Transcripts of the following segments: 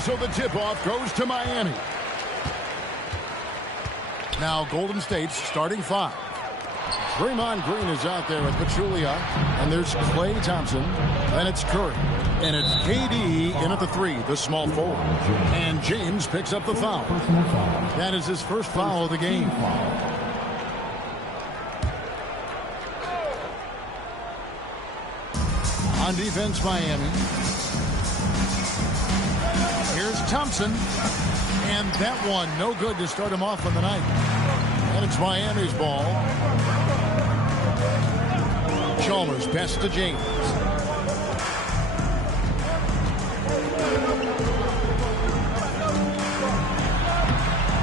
And so the tip-off goes to Miami. Now Golden State's starting five. Draymond Green is out there with Pachulia. And there's Klay Thompson. Then it's Curry. And it's KD in at the three, the small forward. And James picks up the foul. That is his first foul of the game. On defense, Miami. Here's Thompson. And that one, no good to start him off on the night. And it's Miami's ball. Chalmers pass to James.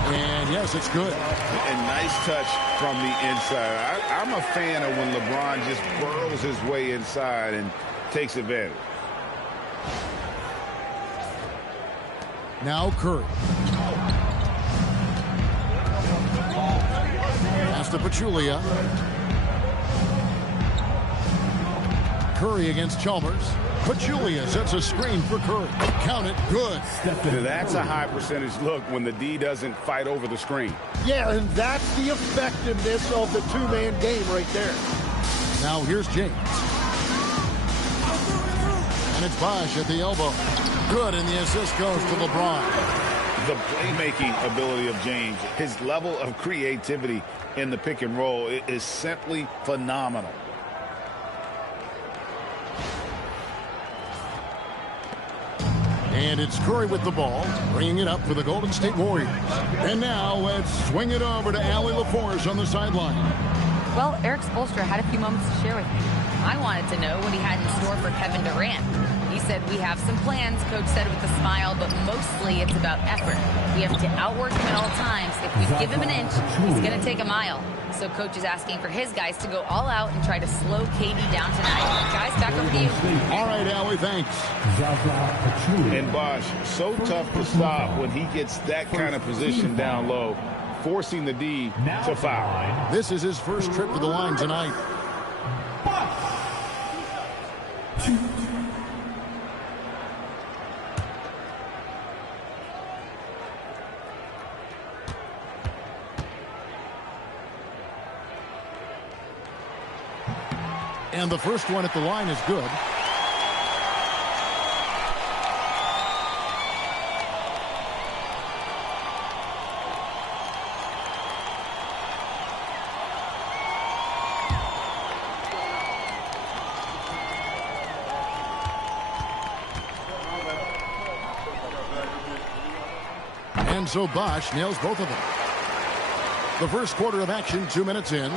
And yes, it's good. And nice touch from the inside. I'm a fan of when LeBron just burrows his way inside and takes advantage. Now Curry. Pass to Pachulia. Curry against Chalmers. Pachulia sets a screen for Curry. Count it. Good. That's a high percentage look when the D doesn't fight over the screen. Yeah, and that's the effectiveness of the two-man game right there. Now here's James. And it's Bosh at the elbow. Good, and the assist goes to LeBron. The playmaking ability of James, his level of creativity in the pick and roll is simply phenomenal. And it's Curry with the ball, bringing it up for the Golden State Warriors. And now let's swing it over to Allie LaForce on the sideline. Well, Eric Spoelstra had a few moments to share with me. I wanted to know what he had in store for Kevin Durant. He said, we have some plans, Coach said with a smile, but mostly it's about effort. We have to outwork him at all times. If we give him an inch, he's going to take a mile. So Coach is asking for his guys to go all out and try to slow KD down tonight. Guys, back over to you. All right, Allie, thanks. And Bosh, so tough to stop when he gets that kind of position down low, forcing the D to foul. This is his first trip to the line tonight. And the first one at the line is good. And so Bosh nails both of them. The first quarter of action, 2 minutes in.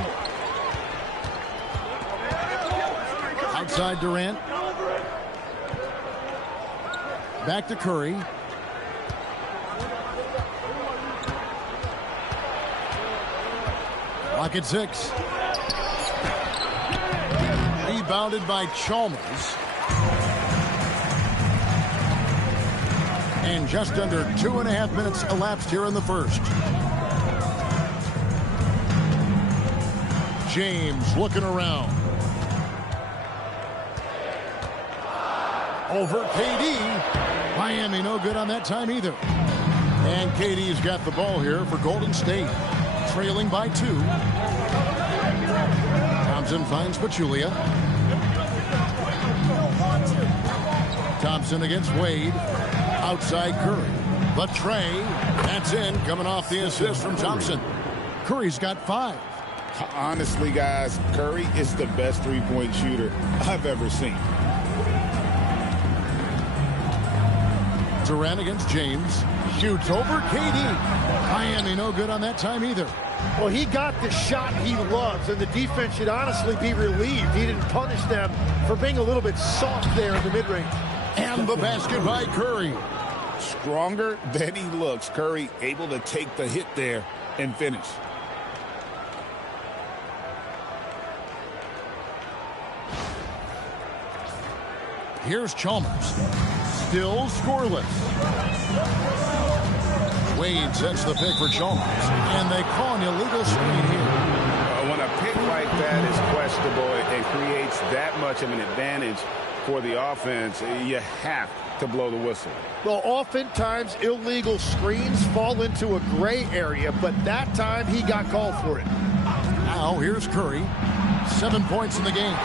Outside Durant. Back to Curry. Clock at 6. Rebounded by Chalmers. And just under 2.5 minutes elapsed here in the first. James looking around. Over KD. Miami no good on that time either. And KD's got the ball here for Golden State. Trailing by 2. Thompson finds Pachulia. Thompson against Wade. Outside Curry. The tray. That's in. Coming off the assist from Thompson. Curry's got 5. Honestly, guys, Curry is the best three-point shooter I've ever seen. Durant against James. Shoots over KD. Miami no good on that time either. Well, he got the shot he loves, and the defense should honestly be relieved. He didn't punish them for being a little bit soft there in the mid-range. And the basket by Curry. Stronger than he looks. Curry able to take the hit there and finish. Here's Chalmers. Still scoreless. Wade sets the pick for Chalmers. And they call an illegal screen here. When a pick like that is questionable and creates that much of an advantage for the offense, you have to blow the whistle. Well, oftentimes illegal screens fall into a gray area, but that time he got called for it. Now here's Curry. 7 points in the game.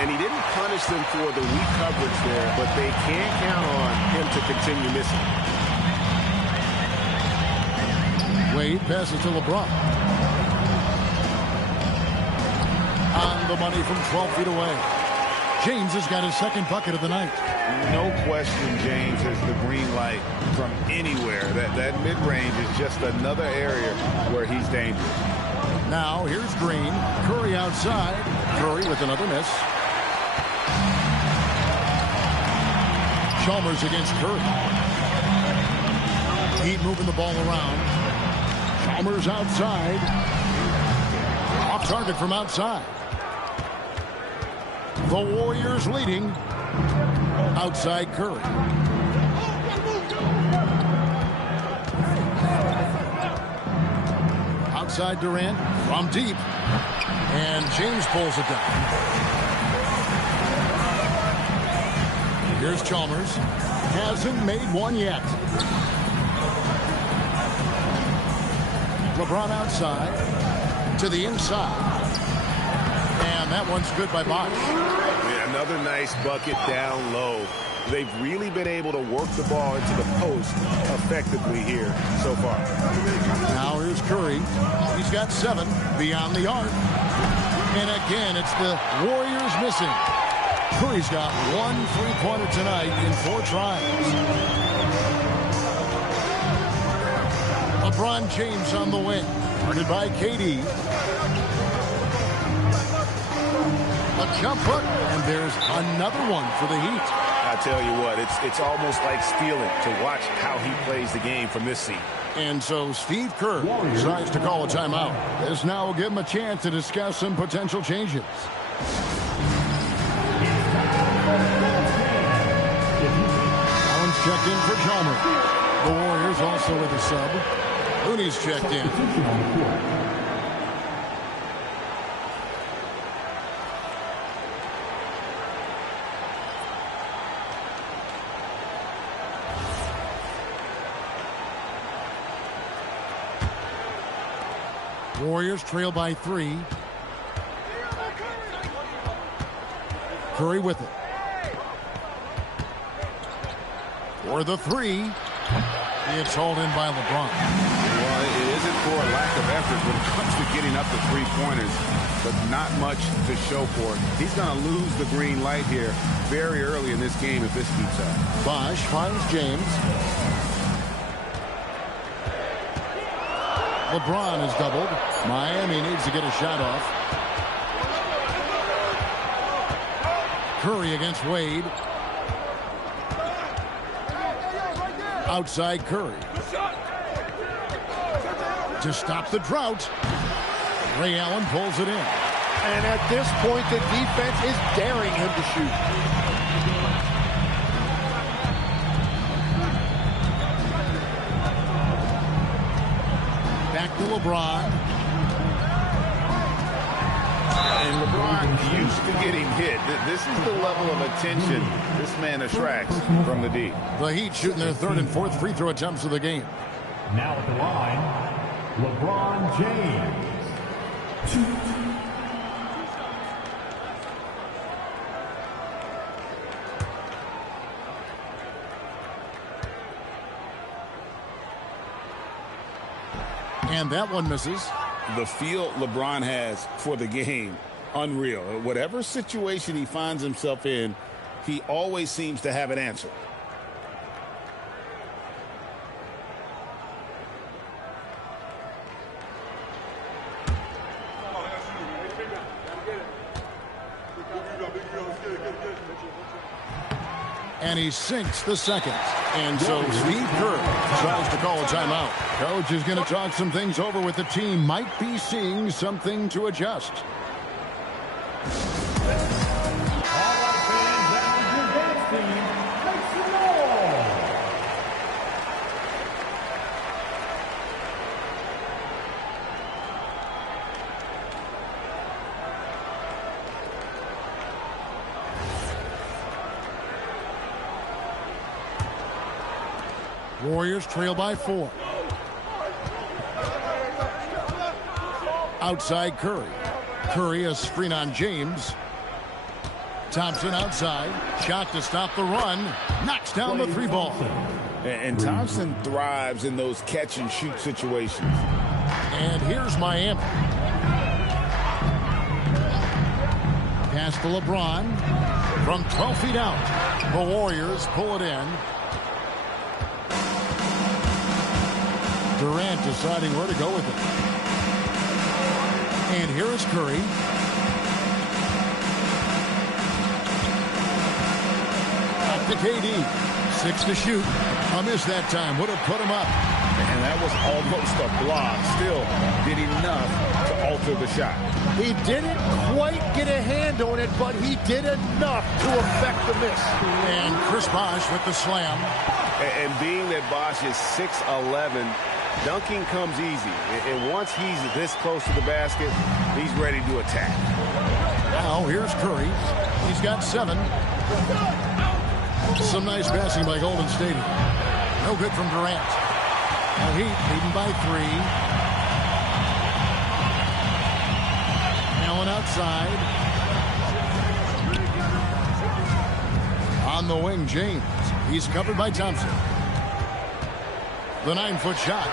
And he didn't punish them for the weak coverage there, but they can't count on him to continue missing. Wade passes to LeBron. On the money from 12 feet away. James has got his second bucket of the night. No question James has the green light from anywhere. That mid-range is just another area where he's dangerous. Now here's Green. Curry outside. Curry with another miss. Chalmers against Curry. Heat moving the ball around. Chalmers outside. Off target from outside. The Warriors leading. Outside Curry. Outside Durant from deep. And James pulls it down. Here's Chalmers. Hasn't made one yet. LeBron outside. To the inside. And that one's good by Bosh. Yeah, another nice bucket down low. They've really been able to work the ball into the post effectively here so far. Now here's Curry. He's got 7 beyond the arc. And again, it's the Warriors missing. Curry's got 1 3-pointer tonight in 4 tries. LeBron James on the wing. Guarded by KD. A jump hook, and there's another one for the Heat. I tell you what, it's almost like stealing to watch how he plays the game from this seat. And so Steve Kerr decides to call a timeout. This now will give him a chance to discuss some potential changes. Allen's checked in for Chalmers. The Warriors also with a sub. Looney's checked in. Warriors trail by 3. Curry with it. For the 3. It's hauled in by LeBron. Well, it isn't for a lack of effort when it comes to getting up the 3-pointers, but not much to show for it. He's going to lose the green light here very early in this game if this keeps up. Bosh finds James. LeBron is doubled. Miami needs to get a shot off. Curry against Wade. Outside Curry. To stop the drought. Ray Allen pulls it in. And at this point, the defense is daring him to shoot. Back to LeBron. And LeBron used to getting hit. This is the level of attention this man attracts from the D. The Heat shooting their 3rd and 4th free throw attempts of the game. Now at the line, LeBron James. And that one misses. The feel LeBron has for the game, unreal. Whatever situation he finds himself in, he always seems to have an answer. And he sinks the second. And so Steve Kerr tries to call a timeout. Coach is going to talk some things over with the team. Might be seeing something to adjust. Warriors trail by 4. Outside Curry. Curry a screen on James. Thompson outside. Shot to stop the run. Knocks down the 3 ball. And Thompson thrives in those catch-and-shoot situations. And here's Miami. Pass to LeBron. From 12 feet out. The Warriors pull it in. Durant deciding where to go with it. And here is Curry. Up to KD. 6 to shoot. A miss that time. Would have put him up. And that was almost a block. Still did enough to alter the shot. He didn't quite get a hand on it, but he did enough to affect the miss. And Chris Bosh with the slam. And being that Bosh is 6'11", dunking comes easy. And once he's this close to the basket, he's ready to attack. Now here's Curry. He's got 7. Some nice passing by Golden State. No good from Durant. Now Heat leading by 3. Allen outside. On the wing, James. He's covered by Thompson. The 9-foot shot.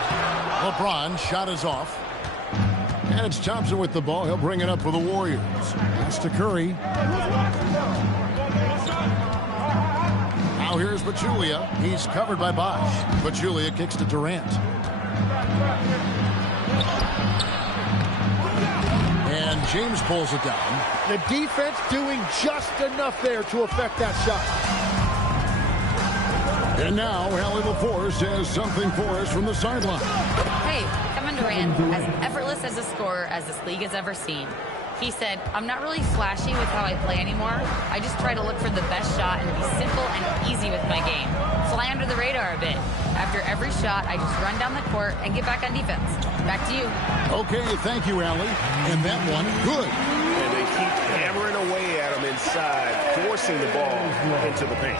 LeBron shot is off. And it's Thompson with the ball. He'll bring it up for the Warriors. Pass to Curry. Now here's Pachulia. He's covered by Bosh. Pachulia kicks to Durant. And James pulls it down. The defense doing just enough there to affect that shot. And now Allie LaForce has something for us from the sideline. Hey, Kevin Durant, as effortless as a scorer as this league has ever seen. He said, I'm not really flashy with how I play anymore. I just try to look for the best shot and be simple and easy with my game. Fly under the radar a bit. After every shot, I just run down the court and get back on defense. Back to you. Okay, thank you, Allie. And that one, good. And they keep hammering away at him inside, forcing the ball into the paint.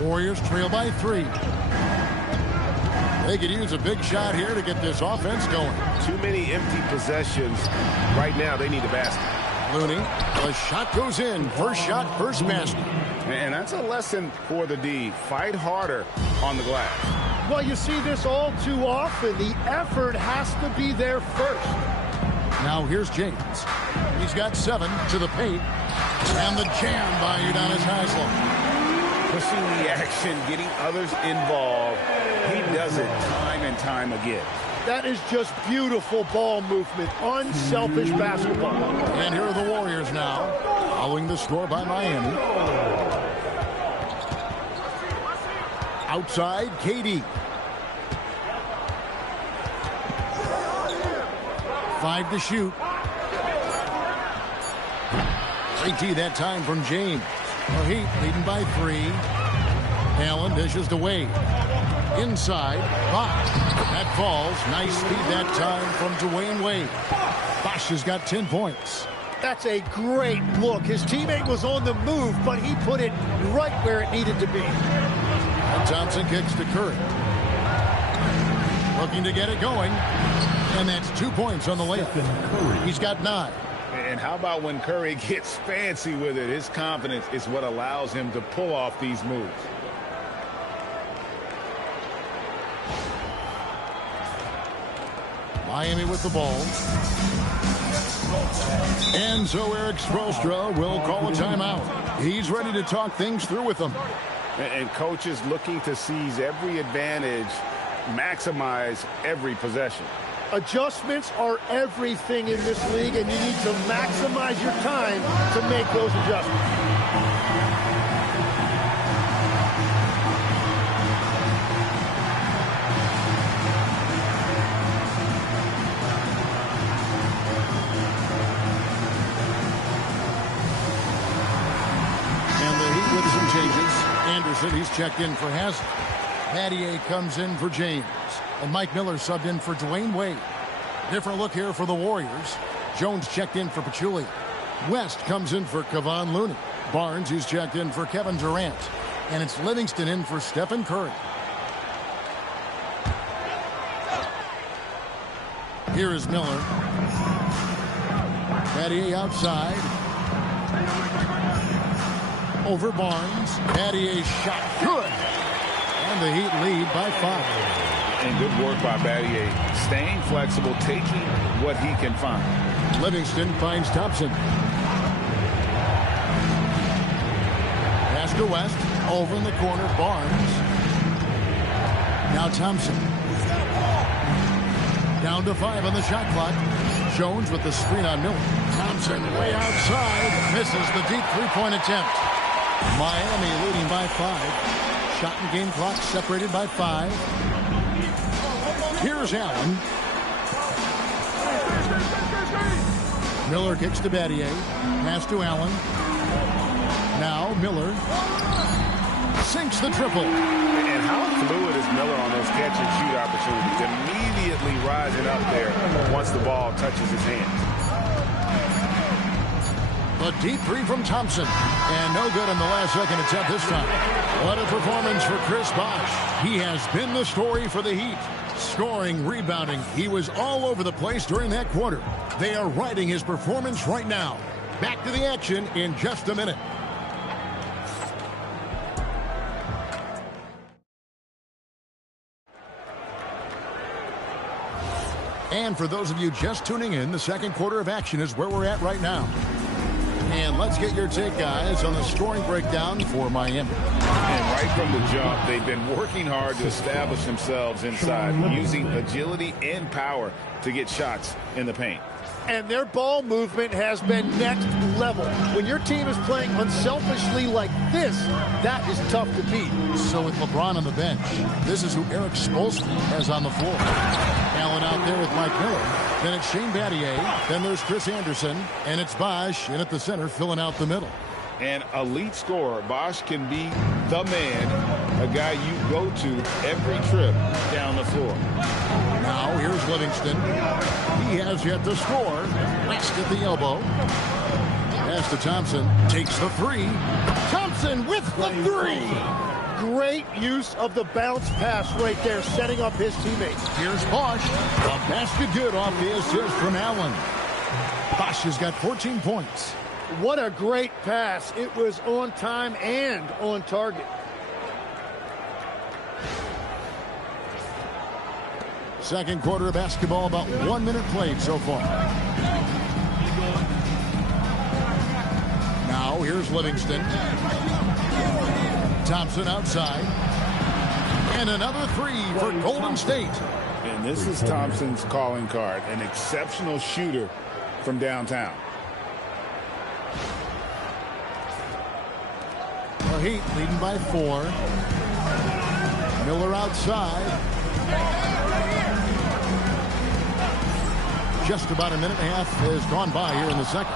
Warriors trail by 3. They could use a big shot here to get this offense going. Too many empty possessions. Right now, they need a basket. Looney, the shot goes in. First shot, first basket. And that's a lesson for the D. Fight harder on the glass. Well, you see this all too often. The effort has to be there first. Now here's James. He's got 7 to the paint. And the jam by Udonis Haslem. Pushing the action, getting others involved. He does it time and time again. That is just beautiful ball movement. Unselfish basketball. And here are the Warriors now, following the score by Miami. Outside, KD. 5 to shoot. 3T that time from James. The Heat leading by 3. Allen dishes to Wade. Inside, Bosh. That falls. Nice lead that time from Dwayne Wade. Bosh has got 10 points. That's a great look. His teammate was on the move, but he put it right where it needed to be. And Thompson kicks to Curry. Looking to get it going. And that's 2 points on the layup. He's got 9. And how about when Curry gets fancy with it? His confidence is what allows him to pull off these moves. Miami with the ball. And so Eric Spoelstra will call a timeout. He's ready to talk things through with them. And coach is looking to seize every advantage, maximize every possession. Adjustments are everything in this league, and you need to maximize your time to make those adjustments. And the Heat with some changes. Anderson, he's checked in for Haslem. Mattier comes in for James. And Mike Miller subbed in for Dwayne Wade. Different look here for the Warriors. Jones checked in for Pachulia. West comes in for Kevon Looney. Barnes, he's checked in for Kevin Durant. And it's Livingston in for Stephen Curry. Here is Miller. Battier outside. Over Barnes. Battier's shot good. And the Heat lead by 5. And good work by Battier. Staying flexible, taking what he can find. Livingston finds Thompson. Pass to West. Over in the corner, Barnes. Now Thompson. Down to 5 on the shot clock. Jones with the screen on Miller. Thompson way outside. Misses the deep three-point attempt. Miami leading by 5. Shot and game clock separated by 5. Here's Allen. Miller kicks to Battier. Pass to Allen. Now Miller sinks the triple. And how fluid is Miller on those catch and shoot opportunities? Immediately rising up there once the ball touches his hands. A deep three from Thompson. And no good in the last second attempt this time. What a performance for Chris Bosh. He has been the story for the Heat. Scoring, rebounding. He was all over the place during that quarter. They are riding his performance right now. Back to the action in just a minute. And for those of you just tuning in, the second quarter of action is where we're at right now. And let's get your take, guys, on the scoring breakdown for Miami. And right from the jump, they've been working hard to establish themselves inside, using agility and power to get shots in the paint. And their ball movement has been next level. When your team is playing unselfishly like this, that is tough to beat. So with LeBron on the bench, this is who Erik Spoelstra has on the floor. Allen out there with Mike Miller. Then it's Shane Battier. Then there's Chris Anderson. And it's Bosh in at the center, filling out the middle. An elite scorer. Bosh can be the man, a guy you go to every trip down the floor. Now here's Livingston. He has yet to score. West at the elbow. Pass to Thompson. Takes the 3. Thompson with the 3. Great use of the bounce pass right there, setting up his teammates. Here's Bosh. A basket good off the assist from Allen. Bosh has got 14 points. What a great pass. It was on time and on target. Second quarter of basketball, about 1 minute played so far. Now here's Livingston. Thompson outside. And another 3 for Golden State. And this is Thompson's calling card, an exceptional shooter from downtown. The Heat leading by 4. Miller outside. Just about a minute and a half has gone by here in the second.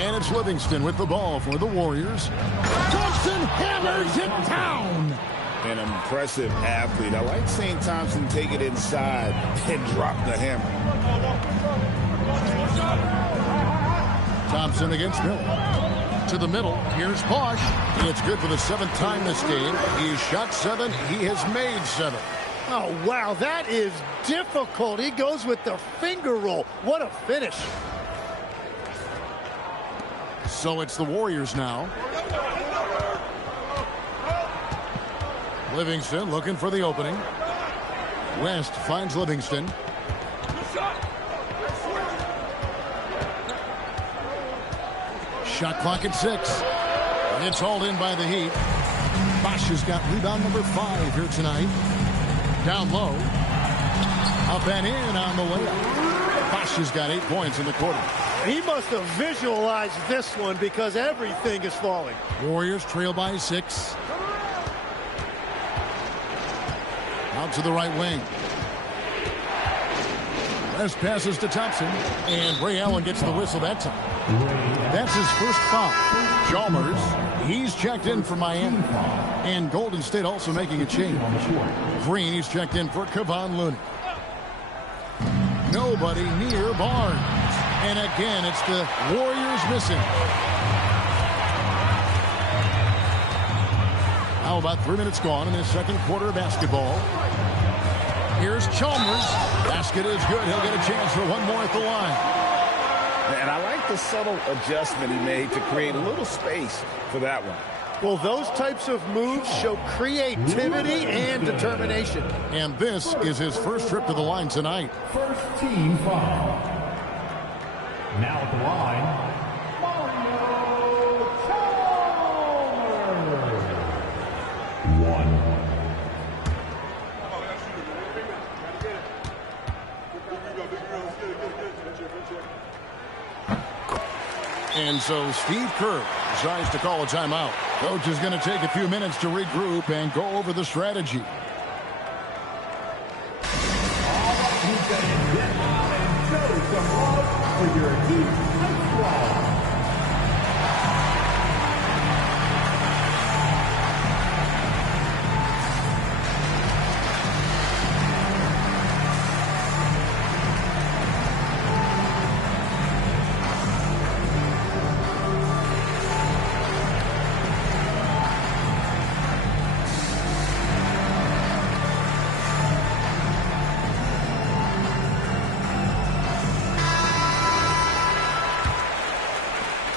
And it's Livingston with the ball for the Warriors. Thompson hammers it down. An impressive athlete. I like seeing Thompson take it inside and drop the hammer. Thompson against Miller. To the middle. Here's Bosh. It's good for the 7th time this game. He's shot 7. He has made 7. Oh, wow, that is difficult. He goes with the finger roll. What a finish. So it's the Warriors now. Livingston looking for the opening. West finds Livingston. Shot clock at 6. It's hauled in by the Heat. Bosh has got rebound number 5 here tonight. Down low. Up and in on the layup. Bosh has got 8 points in the quarter. He must have visualized this one because everything is falling. Warriors trail by 6. Out to the right wing. West passes to Thompson. And Ray Allen gets the whistle that time. That's his first foul. Chalmers, he's checked in for Miami. And Golden State also making a change. Green, he's checked in for Kevon Looney. Nobody near Barnes. And again, it's the Warriors missing. Now about 3 minutes gone in the second quarter of basketball. Here's Chalmers. Basket is good. He'll get a chance for one more at the line. And I like the subtle adjustment he made to create a little space for that one. Well, those types of moves show creativity and determination. And this is his first trip to the line tonight. First team foul. Now at the line, Mario Chalmers. 1. And so Steve Kerr decides to call a timeout. Coach is going to take a few minutes to regroup and go over the strategy.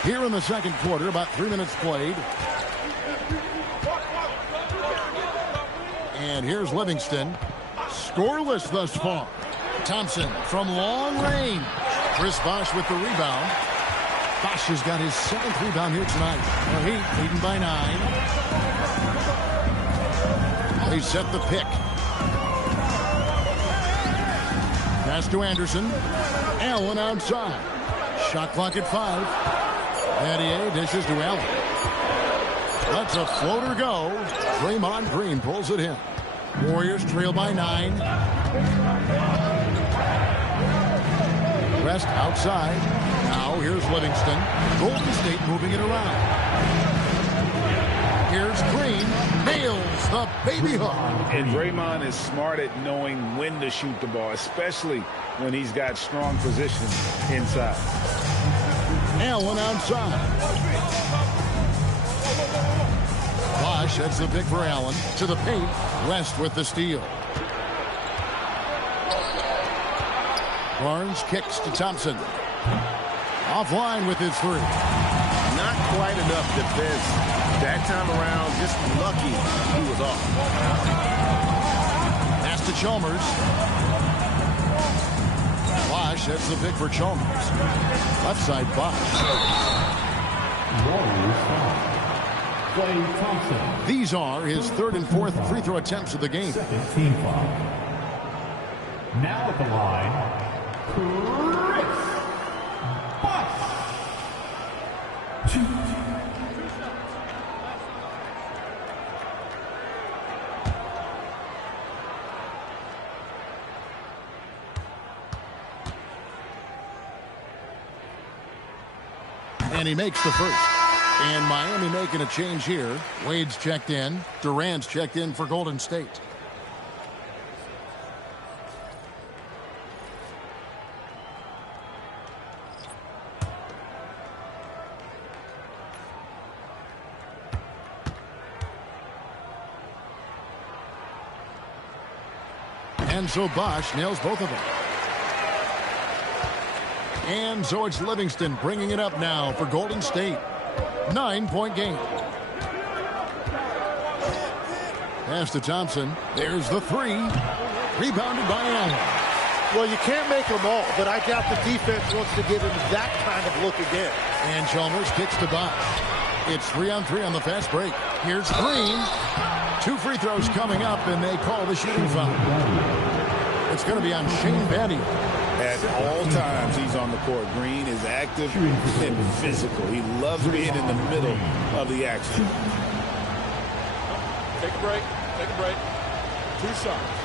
Here in the second quarter, about 3 minutes played. And here's Livingston. Scoreless thus far. Thompson from long range. Chris Bosh with the rebound. Bosh has got his 7th rebound here tonight. The Heat leading by 9. They set the pick. Pass to Anderson. Allen outside. Shot clock at 5. Adier dishes to Allen. Lets a floater go. Draymond Green pulls it in. Warriors trail by 9. West outside. Now here's Livingston. Golden State moving it around. Here's Green. Nails the baby hook. And Draymond is smart at knowing when to shoot the ball, especially when he's got strong position inside. Allen outside. Bosh sets the pick for Allen. To the paint. West with the steal. Barnes kicks to Thompson. Offline with his 3. Not quite enough defense. That time around, just lucky he was off. Pass to Chalmers. Bosh sets the pick for Chalmers. Left side Bosh. Klay Thompson. These are his 3rd and 4th free throw attempts of the game. Second team foul. Now at the line, Chris Bosh. 2. And he makes the first. And Miami making a change here. Wade's checked in. Durant's checked in for Golden State. And so Bosh nails both of them. And so it's Livingston bringing it up now for Golden State. 9-point game. Pass to Thompson. There's the 3. Rebounded by Allen. Well, you can't make them all, but I doubt the defense wants to give him that kind of look again. And Chalmers kicks to Bosh. It's 3-on-3 on the fast break. Here's Green. 2 free throws coming up, and they call the shooting foul. It's going to be on Shane Battier. At all times he's on the court. Green is active and physical. He loves being in the middle of the action. Take a break. Take a break. 2 shots.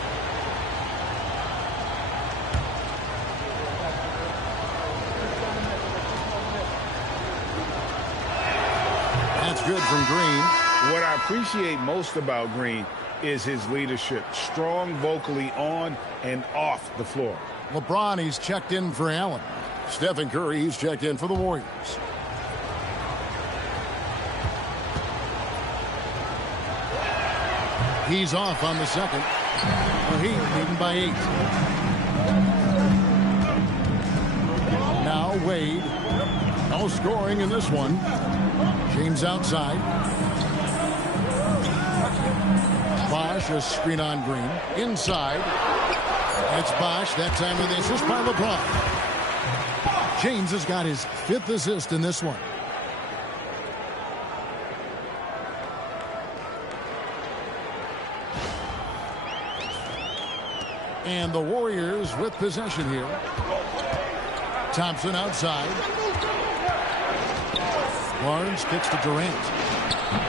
That's good from Green. What I appreciate most about Green is his leadership. Strong vocally on and off the floor. LeBron, he's checked in for Allen. Stephen Curry, he's checked in for the Warriors. He's off on the second. The Heat leading by 8. Now Wade. No scoring in this one. James outside. Bosh, a screen on Green. Inside. It's Bosh. That time with the assist by LeBron. James has got his 5th assist in this one. And the Warriors with possession here. Thompson outside. Barnes kicks to Durant.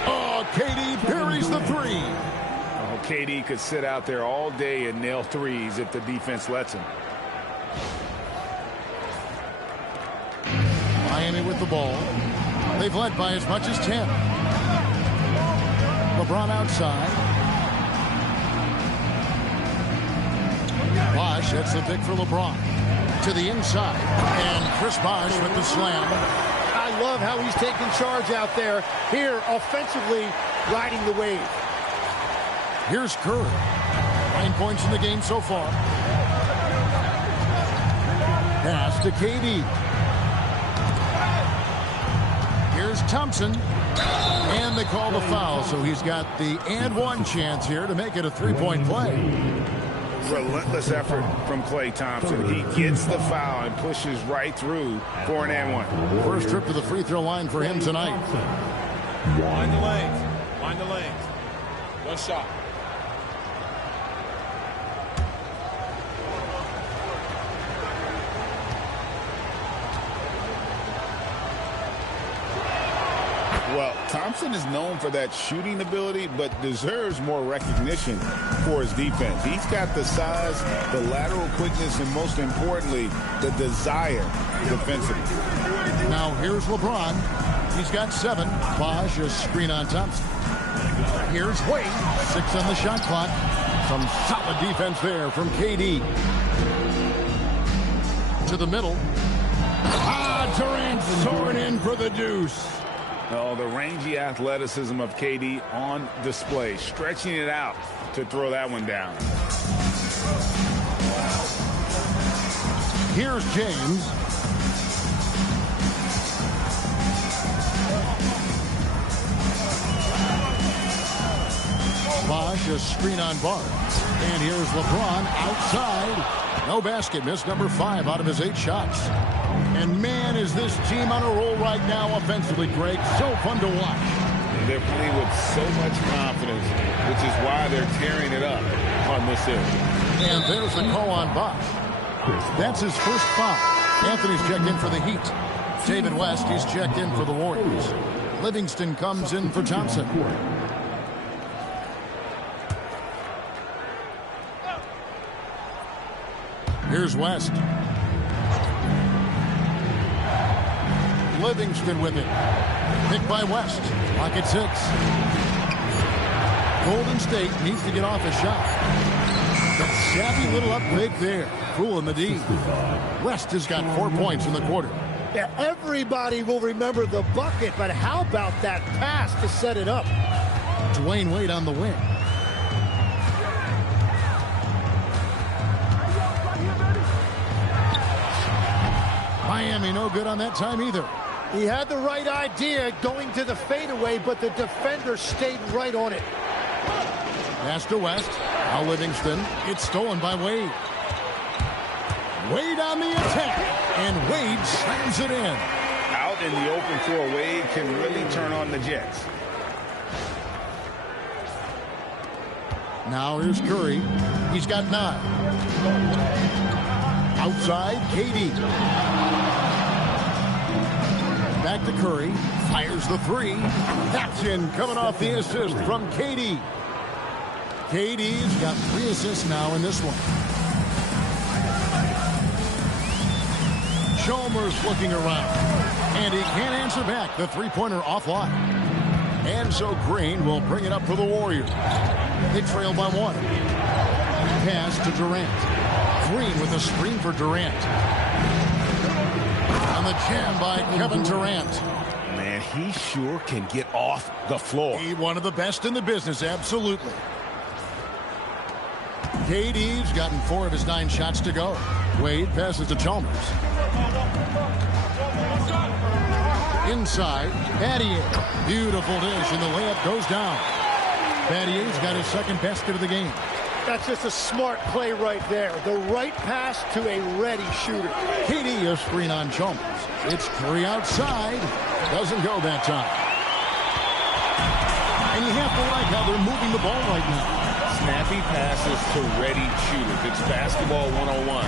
Oh, KD parries the 3. Oh, KD could sit out there all day and nail threes if the defense lets him. Miami with the ball. They've led by as much as 10. LeBron outside. Bosh, that's the pick for LeBron. To the inside. And Chris Bosh with the slam. I love how he's taking charge out there. Here, offensively, riding the wave. Here's Curry. 9 points in the game so far. Pass to KD. Here's Thompson. And they call the foul, so he's got the and one chance here to make it a 3-point play. Relentless effort from Klay Thompson. He gets the foul and pushes right through for an and one. First trip to the free throw line for him tonight. Line the lanes. Line the lanes. One shot. Well, Thompson is known for that shooting ability, but deserves more recognition for his defense. He's got the size, the lateral quickness, and most importantly, the desire defensively. Now here's LeBron. He's got 7. Bosh, a screen on Thompson. Here's Wade. 6 on the shot clock. Some solid defense there from KD. To the middle. Durant soaring in for the deuce. Oh, the rangy athleticism of KD on display, stretching it out to throw that one down. Here's James. Bosh, a screen on Barnes. And here's LeBron outside. No basket. Missed number 5 out of his 8 shots. And man, is this team on a roll right now offensively, Greg. So fun to watch. They're playing with so much confidence, which is why they're tearing it up on this end. And there's the call on Bosh. That's his first foul. Anthony's checked in for the Heat. David West, he's checked in for the Warriors. Livingston comes in for Thompson. Here's West. Livingston with it. Picked by West. Clock at 6. Golden State needs to get off a shot. That savvy little up fake there. Fooling the D. West has got 4 points in the quarter. Yeah, everybody will remember the bucket, but how about that pass to set it up? Dwayne Wade on the wing. Miami no good on that time either. He had the right idea going to the fadeaway, but the defender stayed right on it. Pass to West. Now Livingston. It's stolen by Wade. Wade on the attack. And Wade slams it in. Out in the open floor, Wade can really turn on the Jets. Now here's Curry. He's got 9. Outside, KD. Back to Curry. Fires the 3. That's in, coming off the assist from KD. KD's got 3 assists now in this one. Chalmers looking around. And he can't answer back. The 3-pointer offline. And so Green will bring it up for the Warriors. They trail by 1. Pass to Durant. Green with a screen for Durant. On the jam by Kevin Durant. Man, he sure can get off the floor. He one of the best in the business, absolutely. KD's gotten 4 of his 9 shots to go. Wade passes to Chalmers. Inside, Battier. Beautiful dish, and the layup goes down. Battier's got his second basket of the game. That's just a smart play right there. The right pass to a ready shooter. KD a screen on Chalmers. It's Curry outside. Doesn't go that time. And you have to like how they're moving the ball right now. Snappy passes to ready shooters. It's basketball 101,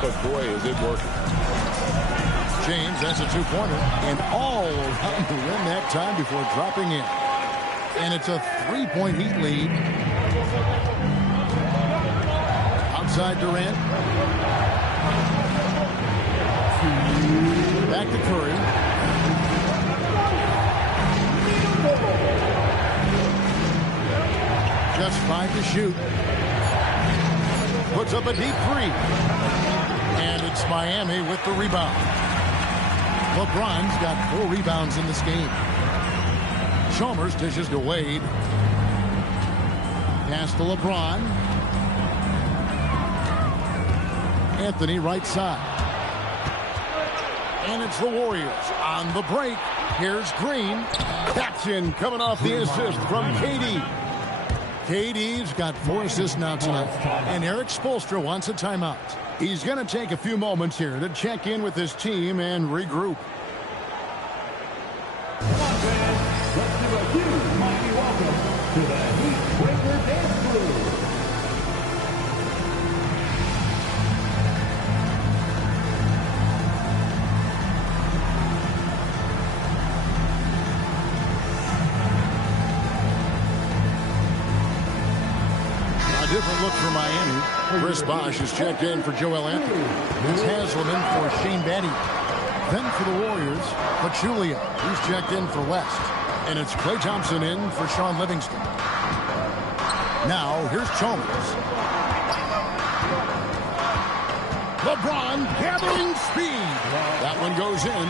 but boy, is it working. James, that's a 2-pointer, and all around the rim that time before dropping in. And it's a 3-point Heat lead. Outside Durant. Back to Curry. Just 5 to shoot. Puts up a deep 3. And it's Miami with the rebound. LeBron's got 4 rebounds in this game. Chalmers dishes to Wade. Pass to LeBron. Anthony right side. And it's the Warriors on the break. Here's Green. That's in, coming off the assist from KD. KD's got 4 assists now tonight. And Eric Spoelstra wants a timeout. He's going to take a few moments here to check in with his team and regroup. Let's give a huge mighty welcome to the Heat Breaker Dance Crew. Different look for Miami. Chris Bosh is checked in for Joel Anthony. It's Haselman for Shane Battier. Then for the Warriors, Pachulia. He's checked in for West. And it's Klay Thompson in for Sean Livingston. Now, here's Chalmers. LeBron gathering speed. That one goes in.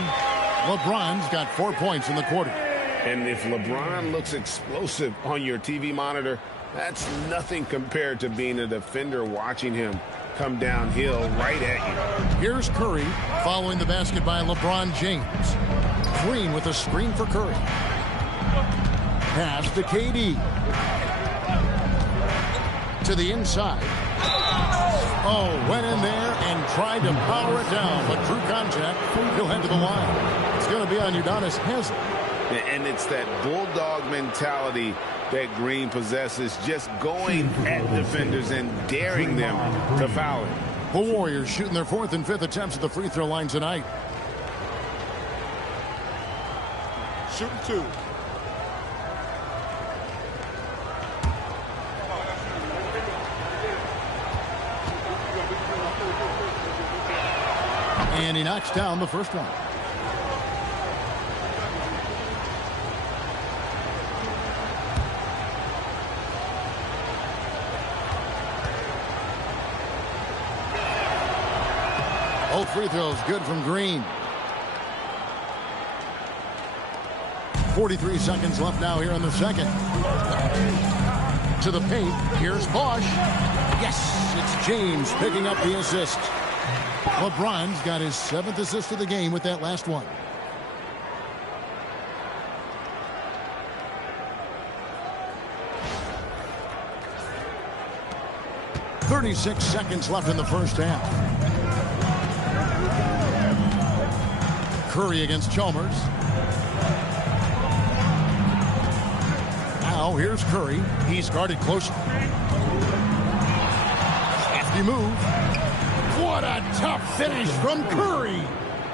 LeBron's got 4 points in the quarter. And if LeBron looks explosive on your TV monitor, that's nothing compared to being a defender watching him come downhill right at you. Here's Curry following the basket by LeBron James. Green with a screen for Curry. Pass to KD. To the inside. Oh, went in there and tried to power it down, but drew contact. He'll head to the line. It's going to be on Udonis Haslem. And it's that bulldog mentality that Green possesses, just going at defenders and daring them to foul it. The Warriors shooting their 4th and 5th attempts at the free throw line tonight. Shooting 2. And he knocks down the first one. Both free throws good from Green. 43 seconds left now here in the second. To the paint. Here's Bosh. Yes, it's James picking up the assist. LeBron's got his 7th assist of the game with that last one. .36 seconds left in the first half. Curry against Chalmers. Now here's Curry. He's guarded closely. Hefty move. What a tough finish from Curry.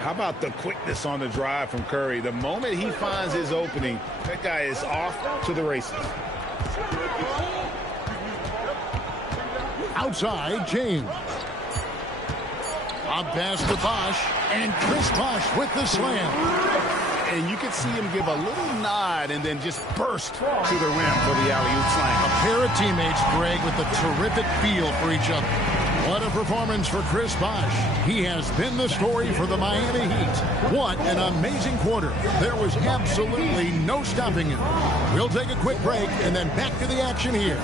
How about the quickness on the drive from Curry? The moment he finds his opening, that guy is off to the races. Outside, James. A pass to Bosh, and Chris Bosh with the slam. And you can see him give a little nod and then just burst to the rim for the alley-oop slam. A pair of teammates, Greg, with a terrific feel for each other. What a performance for Chris Bosh. He has been the story for the Miami Heat. What an amazing quarter. There was absolutely no stopping him. We'll take a quick break and then back to the action here.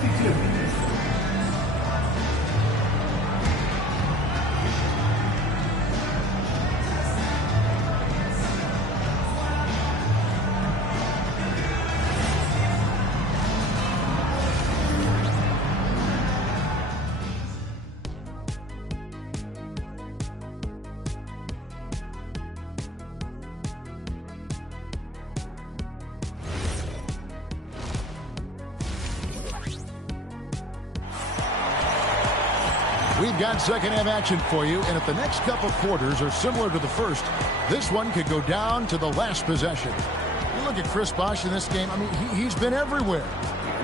We've got second half action for you, and if the next couple quarters are similar to the first, this one could go down to the last possession. You look at Chris Bosh in this game, I mean, he's been everywhere.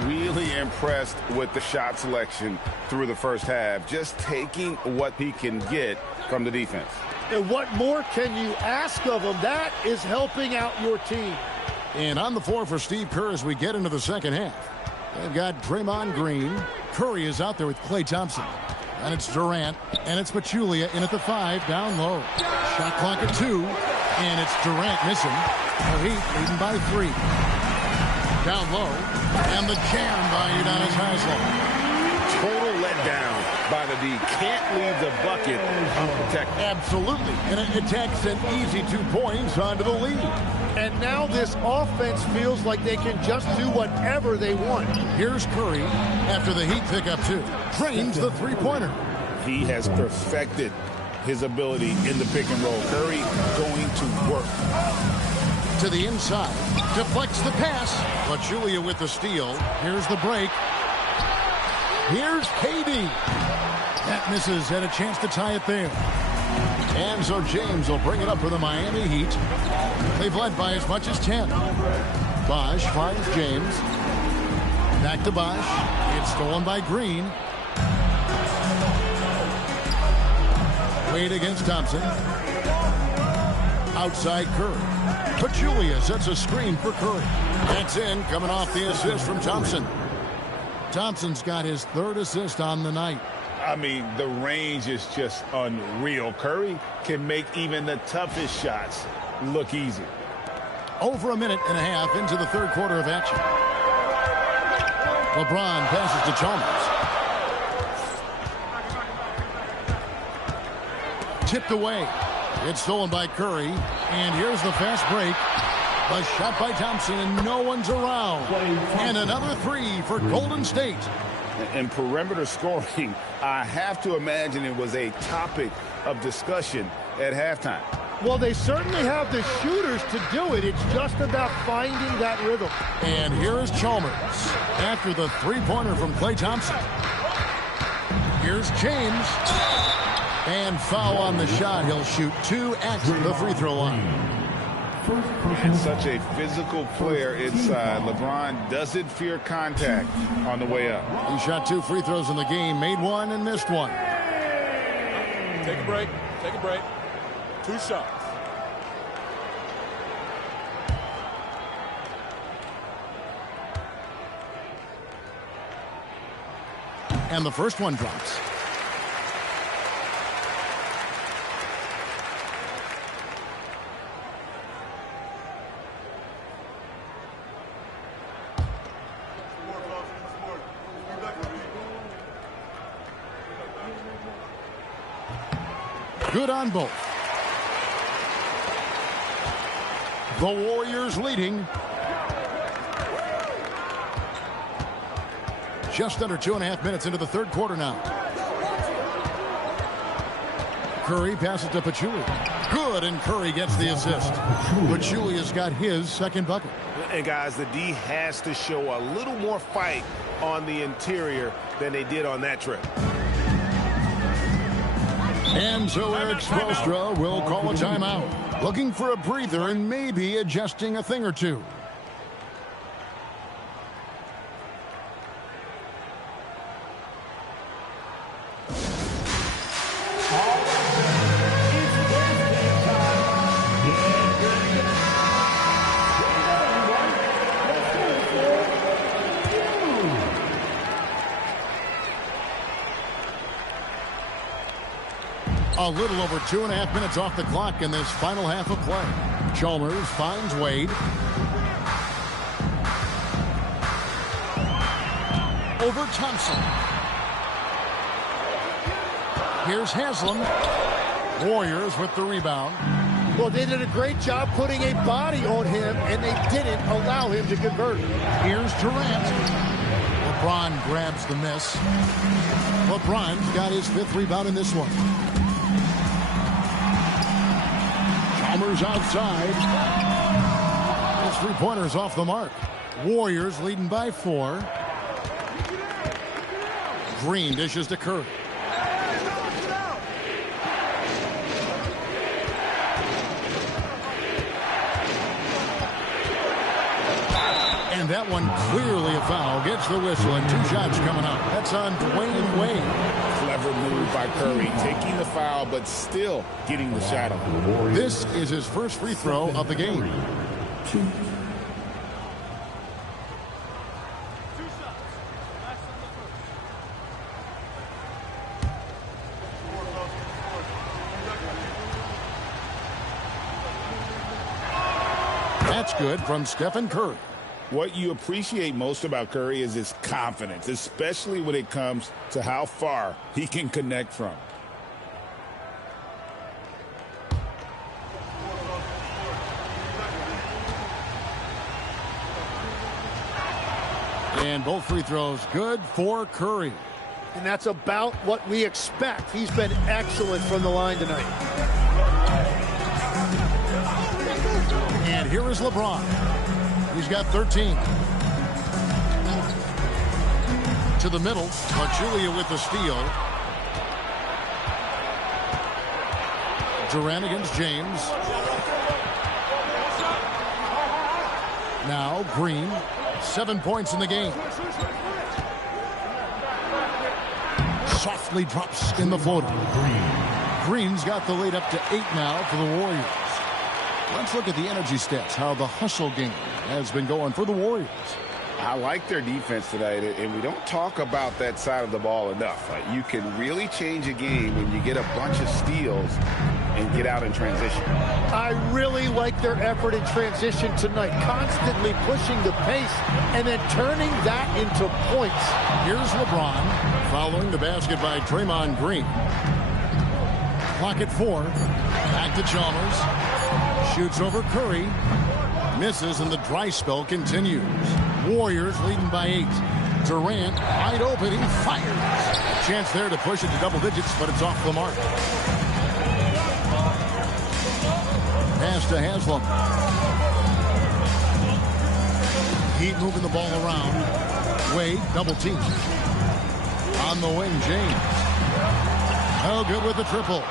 Really impressed with the shot selection through the first half, just taking what he can get from the defense. And what more can you ask of him? That is helping out your team. And on the floor for Steve Kerr as we get into the second half. They've got Draymond Green. Curry is out there with Klay Thompson. And it's Durant, and it's Pachulia in at the 5, down low. Shot clock at 2, and it's Durant missing. The Heat leading by 3. Down low, and the jam by Udonis Haslem. Total letdown by the D. Can't leave the bucket unprotected. Absolutely, and it takes an easy 2 points onto the lead. And now this offense feels like they can just do whatever they want. Here's Curry after the Heat pick up 2. Drains the three-pointer. He has perfected his ability in the pick and roll. Curry going to work. To the inside. Deflects the pass. Pachulia with the steal. Here's the break. Here's KD. That misses, and a chance to tie it there. And so James will bring it up for the Miami Heat. They've led by as much as 10. Bosh finds James. Back to Bosh. It's stolen by Green. Wade against Thompson. Outside Curry. Pachulia sets a screen for Curry. That's in, coming off the assist from Thompson. Thompson's got his 3rd assist on the night. I mean, the range is just unreal. Curry can make even the toughest shots look easy. Over a minute and a half into the 3rd quarter of action. LeBron passes to Chalmers. Tipped away. It's stolen by Curry. And here's the fast break. A shot by Thompson, and no one's around. And another 3 for Golden State. And perimeter scoring, I have to imagine it was a topic of discussion at halftime. Well, they certainly have the shooters to do it. It's just about finding that rhythm. And here is Chalmers after the three-pointer from Klay Thompson. Here's James. And foul on the shot. He'll shoot 2 at the free throw line. And such a physical player inside. LeBron doesn't fear contact on the way up. He shot 2 free throws in the game, made 1 and missed 1. Take a break. Take a break. 2 shots. And the first one drops. Good on both. The Warriors leading. Just under 2.5 minutes into the 3rd quarter now. Curry passes to Pachulia. Good, and Curry gets the assist. Pachulia's got his 2nd bucket. And guys, the D has to show a little more fight on the interior than they did on that trip. And so Eric Spoelstra will call a timeout. Looking for a breather and maybe adjusting a thing or 2. A little over 2.5 minutes off the clock in this final half of play. Chalmers finds Wade. Over Thompson. Here's Haslam. Warriors with the rebound. Well, they did a great job putting a body on him, and they didn't allow him to convert. Here's Durant. LeBron grabs the miss. LeBron's got his 5th rebound in this one. Chalmers outside. His 3-pointer's off the mark. Warriors leading by 4. Green dishes to Curry. And that one clearly a foul. Gets the whistle and 2 shots coming up. That's on Dwayne Wade. Clever move by Curry, taking the foul but still getting the shot up. This is his first free throw of the game. That's good from Stephen Curry. What you appreciate most about Curry is his confidence, especially when it comes to how far he can connect from. And both free throws good for Curry. And that's about what we expect. He's been excellent from the line tonight. And here is LeBron. He's got 13. To the middle, Pachulia with the steal. Durant against James. Now Green, 7 points in the game. Softly drops in the floater. Green's got the lead up to 8 now for the Warriors. Let's look at the energy stats, how the hustle game has been going for the Warriors. I like their defense tonight, and we don't talk about that side of the ball enough. You can really change a game when you get a bunch of steals and get out in transition. I really like their effort in transition tonight, constantly pushing the pace and then turning that into points. Here's LeBron following the basket by Draymond Green. Clock at 4. Back to Chalmers. Shoots over Curry. Misses, and the dry spell continues. Warriors leading by 8. Durant wide open. He fires. Chance there to push it to double digits, but it's off the mark. Pass to Haslam. Heat moving the ball around. Wade double team. On the wing, James. Oh, good with the triple.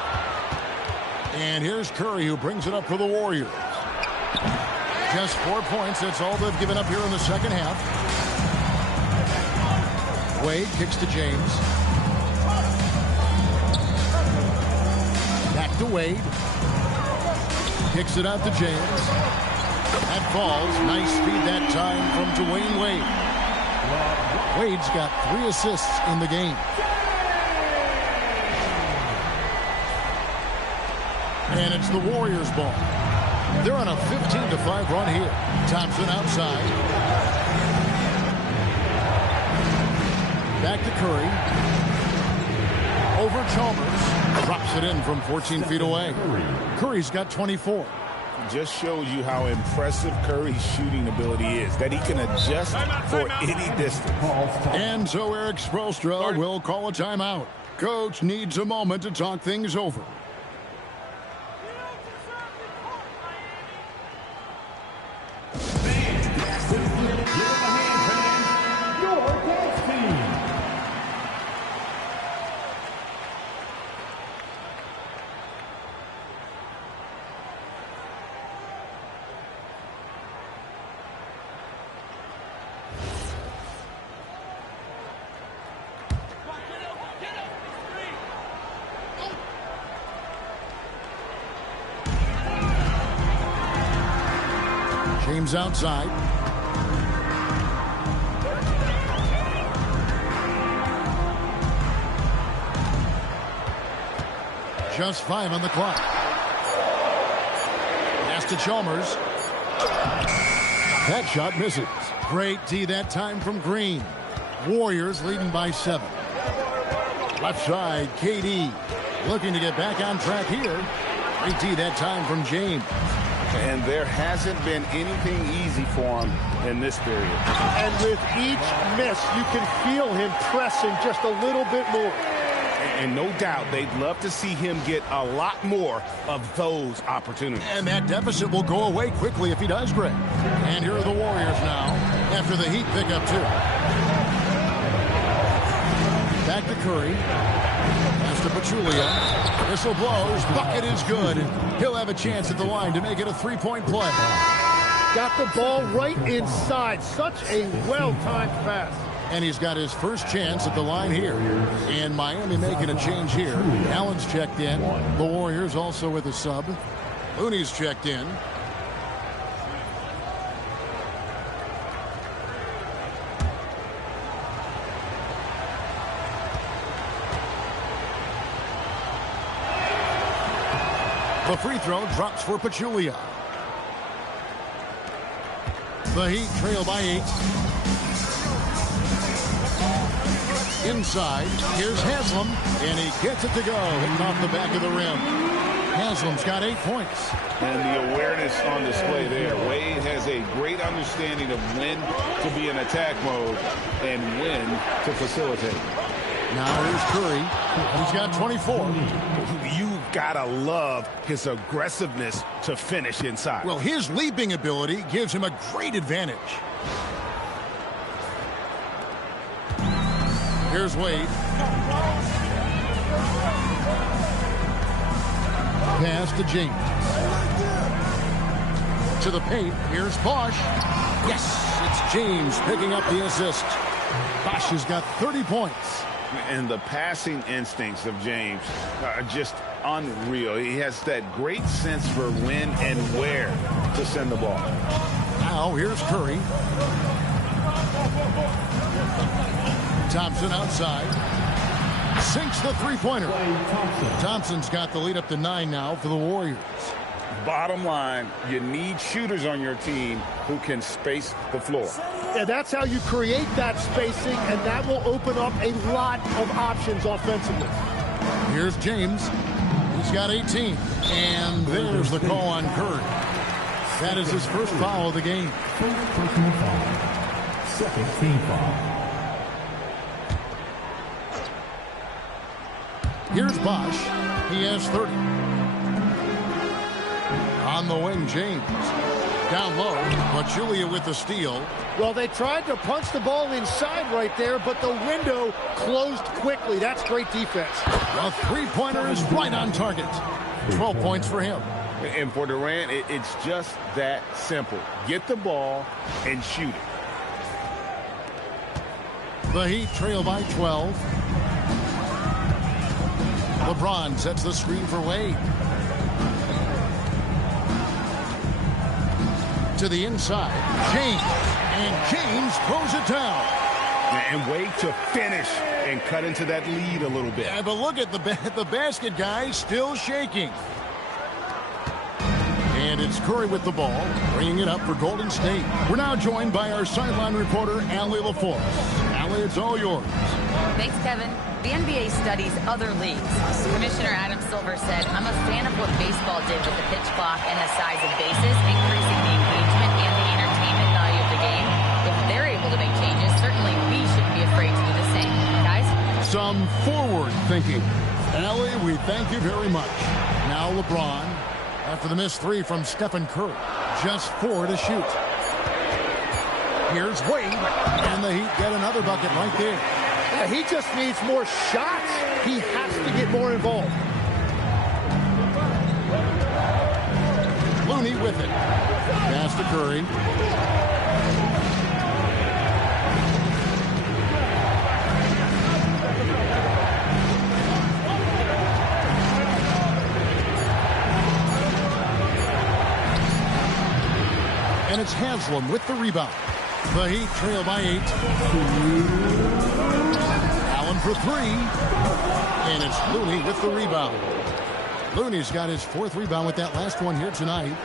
And here's Curry, who brings it up for the Warriors. Just 4 points. That's all they've given up here in the second half. Wade kicks to James. Back to Wade. Kicks it out to James. That falls. Nice speed that time from Dwayne Wade. Wade's got 3 assists in the game. And it's the Warriors' ball. They're on a 15-5 run here. Thompson outside. Back to Curry. Over Chalmers. Drops it in from 14 feet away. Curry's got 24. Just shows you how impressive Curry's shooting ability is, that he can adjust for any distance. And so Eric Spoelstra will call a timeout. Coach needs a moment to talk things over. James outside. Just 5 on the clock. Pass to Chalmers. That shot misses. Great D that time from Green. Warriors leading by 7. Left side, KD. Looking to get back on track here. Great D that time from James. And there hasn't been anything easy for him in this period. And with each miss, you can feel him pressing just a little bit more. And no doubt they'd love to see him get a lot more of those opportunities. And that deficit will go away quickly if he does, Greg. And here are the Warriors now after the Heat pick up 2. Back to Curry. Pass to Pachulia. Whistle blows. Bucket is good. He'll have a chance at the line to make it a 3-point play. Got the ball right inside. Such a well-timed pass. And he's got his first chance at the line here. And Miami making a change here. Allen's checked in. The Warriors also with a sub. Looney's checked in. The free throw drops for Pachulia. The Heat trail by 8. Inside, here's Haslam, and he gets it to go, hitting off the back of the rim. Haslam's got 8 points. And the awareness on display there. Wade has a great understanding of when to be in attack mode and when to facilitate. Now here's Curry. He's got 24. You've got to love his aggressiveness to finish inside. Well, his leaping ability gives him a great advantage. Here's Wade. Pass to James. To the paint. Here's Bosch. Yes, it's James picking up the assist. Bosch has got 30 points. And the passing instincts of James are just unreal. He has that great sense for when and where to send the ball. Now here's Curry. Thompson outside. Sinks the three-pointer. Thompson's got the lead up to 9 now for the Warriors. Bottom line, you need shooters on your team who can space the floor. Yeah, that's how you create that spacing, and that will open up a lot of options offensively. Here's James. He's got 18. And there's the call on Curry. That is his first foul of the game. First personal foul. Second team foul. Here's Bosch. He has 30. On the wing, James. Down low, Pachulia with the steal. Well, they tried to punch the ball inside right there, but the window closed quickly. That's great defense. The three-pointer is right on target. 12 points for him. And for Durant, it's just that simple. Get the ball and shoot it. The Heat trail by 12. LeBron sets the screen for Wade. To the inside, James. And James throws it down. And Wade to finish and cut into that lead a little bit. Yeah, but look at the basket guy still shaking. And it's Curry with the ball, bringing it up for Golden State. We're now joined by our sideline reporter, Allie LaForce. Allie, it's all yours. Thanks, Kevin. The NBA studies other leagues. Commissioner Adam Silver said, I'm a fan of what baseball did with the pitch clock and the size of bases, increasing the engagement and the entertainment value of the game. If they're able to make changes, certainly we shouldn't be afraid to do the same. Guys? Some forward thinking. Allie, we thank you very much. Now LeBron, after the missed three from Stephen Curry. Just 4 to shoot. Here's Wade, and the Heat get another bucket right there. Yeah, he just needs more shots. He has to get more involved. Looney with it. Pass to Curry. And it's Haslam with the rebound. The Heat trail by 8. Allen for 3. And it's Looney with the rebound. Looney's got his 4th rebound with that last one here tonight.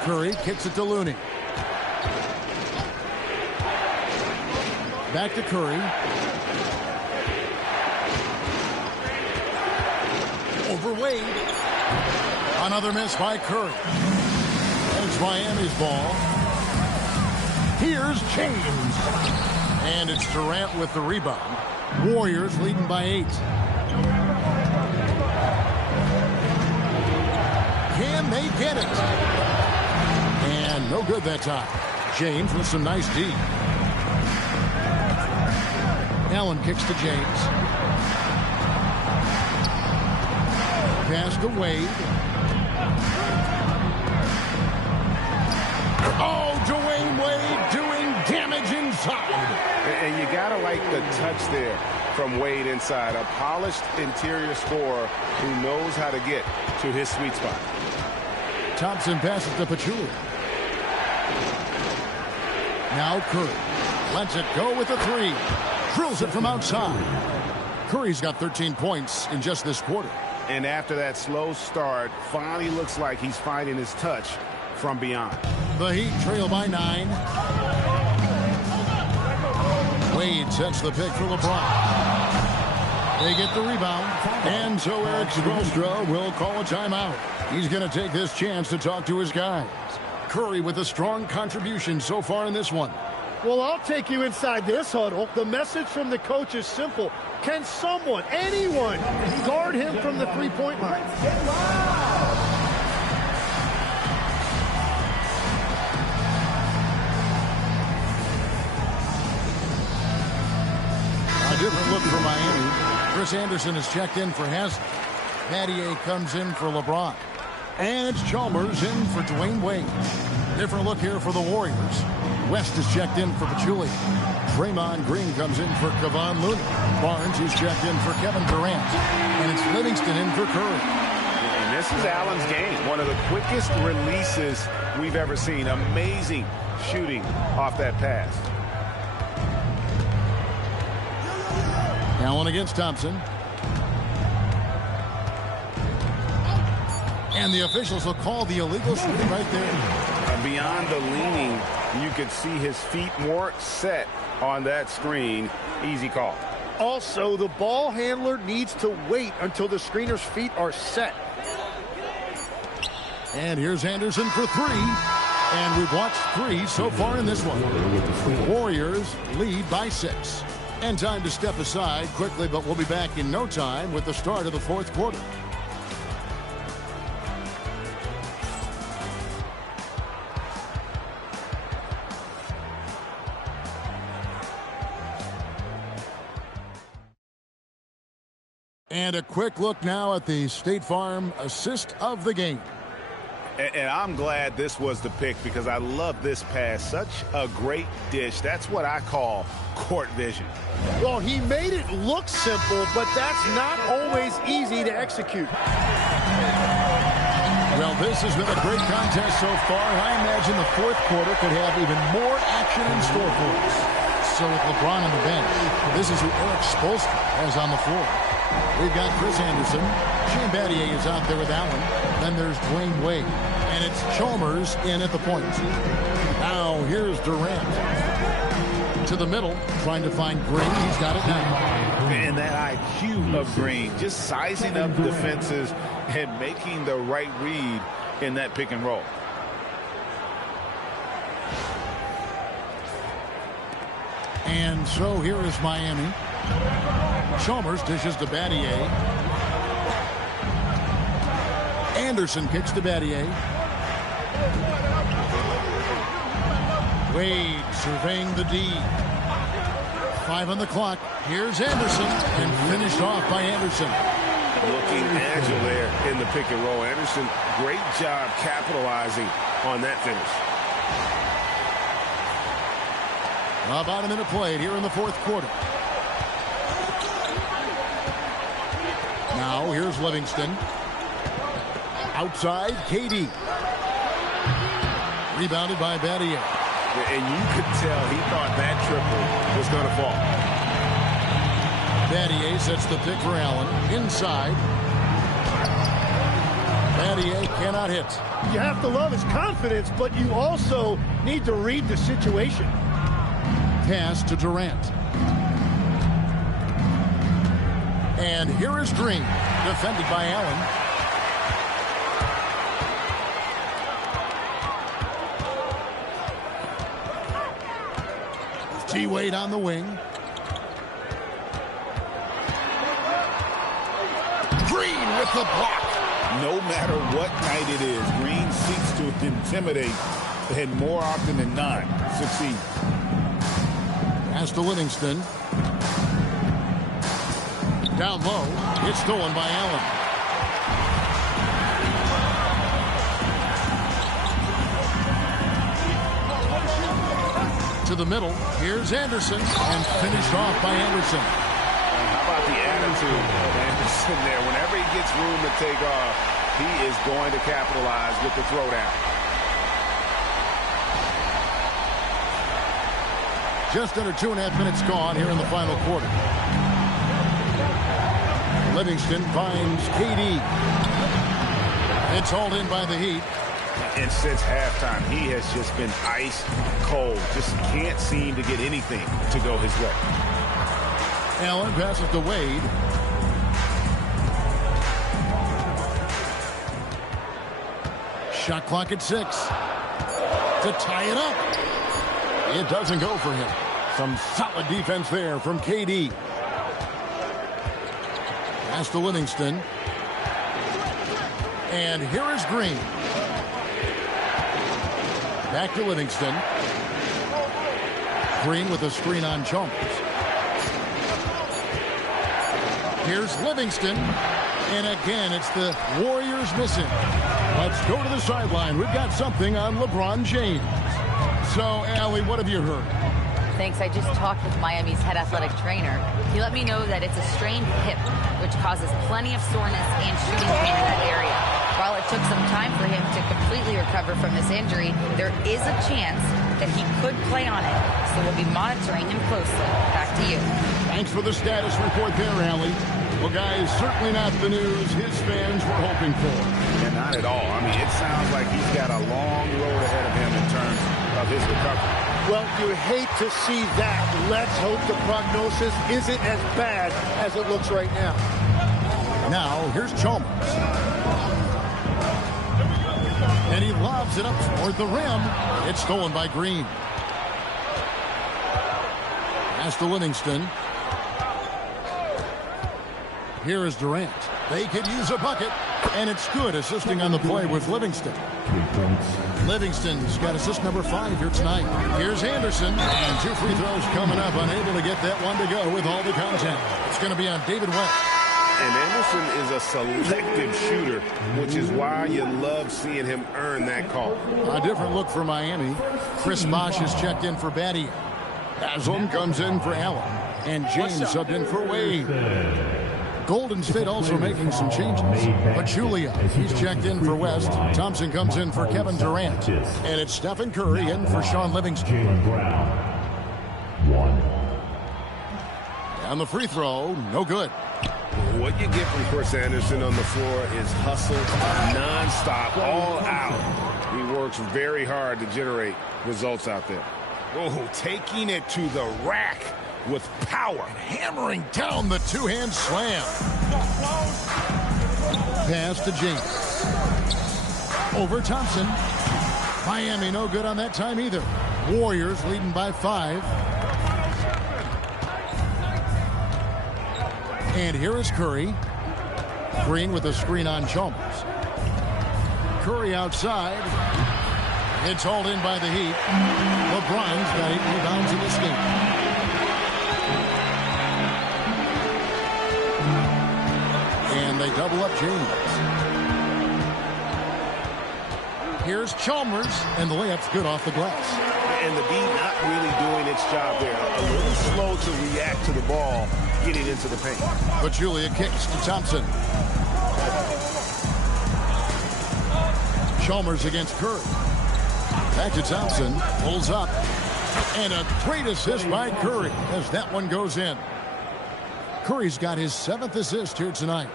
Curry kicks it to Looney. Back to Curry. Over Wade. Another miss by Curry. It's Miami's ball. Here's James. And it's Durant with the rebound. Warriors leading by 8. Can they get it? And no good that time. James with some nice D. Allen kicks to James. Pass to Wade. Oh, Dwayne Wade doing damage inside. And you got to like the touch there from Wade inside. A polished interior scorer who knows how to get to his sweet spot. Thompson passes to Pachulia. Now Curry lets it go with a 3. Drills it from outside. Curry's got 13 points in just this quarter. And after that slow start, finally looks like he's finding his touch from beyond. The Heat trail by 9. Wade sets the pick for LeBron. They get the rebound. And so Eric Spoelstra will call a timeout. He's going to take this chance to talk to his guys. Curry with a strong contribution so far in this one. Well, I'll take you inside this huddle. The message from the coach is simple. Can someone, anyone, guard him from the three-point line? A different look for Miami. Chris Anderson is checked in for Haslem. Battier comes in for LeBron. And it's Chalmers in for Dwayne Wade. Different look here for the Warriors. West is checked in for Pachulia. Draymond Green comes in for Kevon Looney. Barnes is checked in for Kevin Durant. And it's Livingston in for Curry. And this is Allen's game. One of the quickest releases we've ever seen. Amazing shooting off that pass. Allen against Thompson. And the officials will call the illegal shooting right there. Beyond the leaning, you could see his feet more set on that screen. Easy call. Also, the ball handler needs to wait until the screener's feet are set. And here's Anderson for 3. And we've watched 3 so far in this one. Warriors lead by 6. And time to step aside quickly, but we'll be back in no time with the start of the 4th quarter. And a quick look now at the State Farm assist of the game. And I'm glad this was the pick because I love this pass. Such a great dish. That's what I call court vision. Well, he made it look simple, but that's not always easy to execute. Well, this has been a great contest so far. I imagine the 4th quarter could have even more action in store for us. So with LeBron on the bench, this is who Eric Spoelstra has on the floor. We've got Chris Anderson. Shane Battier is out there with Allen. Then there's Dwayne Wade. And it's Chalmers in at the point. Now here's Durant. To the middle, trying to find Green. He's got it now. And that IQ of Green, just sizing up defenses and making the right read in that pick and roll. And so here is Miami. Chalmers dishes to Battier. Anderson kicks to Battier. Wade surveying the D. 5 on the clock. Here's Anderson, and finished off by Anderson. Looking agile there in the pick and roll. Anderson, great job capitalizing on that finish. About a minute played here in the 4th quarter. Now here's Livingston. Outside, KD. Rebounded by Battier. And you could tell he thought that triple was going to fall. Battier sets the pick for Allen. Inside. Battier cannot hit. You have to love his confidence, but you also need to read the situation. Pass to Durant. And here is Green, defended by Allen. T-Wade on the wing. Green with the block. No matter what night it is, Green seeks to intimidate and more often than not succeed. Pass to Livingston. Down low. It's stolen by Allen. To the middle. Here's Anderson. And finished off by Anderson. How about the attitude of Anderson there? Whenever he gets room to take off, he is going to capitalize with the throwdown. Just under 2.5 minutes gone here in the final quarter. Livingston finds KD. It's hauled in by the Heat. And since halftime, he has just been ice cold. Just can't seem to get anything to go his way. Allen passes to Wade. Shot clock at 6. To tie it up. It doesn't go for him. Some solid defense there from KD. Pass to Livingston. And here is Green. Back to Livingston. Green with a screen on Chalmers. Here's Livingston. And again, it's the Warriors missing. Let's go to the sideline. We've got something on LeBron James. So, Allie, what have you heard? Thanks. I just talked with Miami's head athletic trainer. He let me know that it's a strained hip, which causes plenty of soreness and shooting pain in that area. While it took some time for him to completely recover from this injury, there is a chance that he could play on it. So we'll be monitoring him closely. Back to you. Thanks for the status report there, Allie. Well, guys, certainly not the news his fans were hoping for. And not at all. I mean, it sounds like he's got a long road ahead of him in terms of his recovery. Well, you hate to see that. Let's hope the prognosis isn't as bad as it looks right now. Now, here's Chalmers. And he lobs it up toward the rim. It's stolen by Green. Pass to Livingston. Here is Durant. They could use a bucket. And it's good, assisting on the play with Livingston. Livingston's got assist number 5 here tonight. Here's Anderson. And 2 free throws coming up. Unable to get that one to go with all the contact. It's going to be on David West. And Anderson is a selective shooter, which is why you love seeing him earn that call. A different look for Miami. Chris Bosh has checked in for Battier. Haslam comes in for Allen. And James subbed in for Wade. Golden State also making some changes. Pachulia, he's checked in for West. Thompson comes in for Kevin Durant. And it's Stephen Curry in for Sean Livingston. And the free throw, no good. What you get from Chris Anderson on the floor is hustle nonstop, all out. He works very hard to generate results out there. Oh, taking it to the rack with power. Hammering down the two-hand slam. Pass to James. Over Thompson. Miami no good on that time either. Warriors leading by 5. And here is Curry. Green with a screen on Chalmers. Curry outside. It's hauled in by the Heat. LeBron's got 8 rebounds in this game. And they double up James. Here's Chalmers, and the layup's good off the glass. And the beat not really doing its job there. A little slow to react to the ball getting into the paint. But Julia kicks to Thompson. Chalmers against Curry. Back to Thompson. Pulls up. And a great assist by Curry as that one goes in. Curry's got his 7th assist here tonight.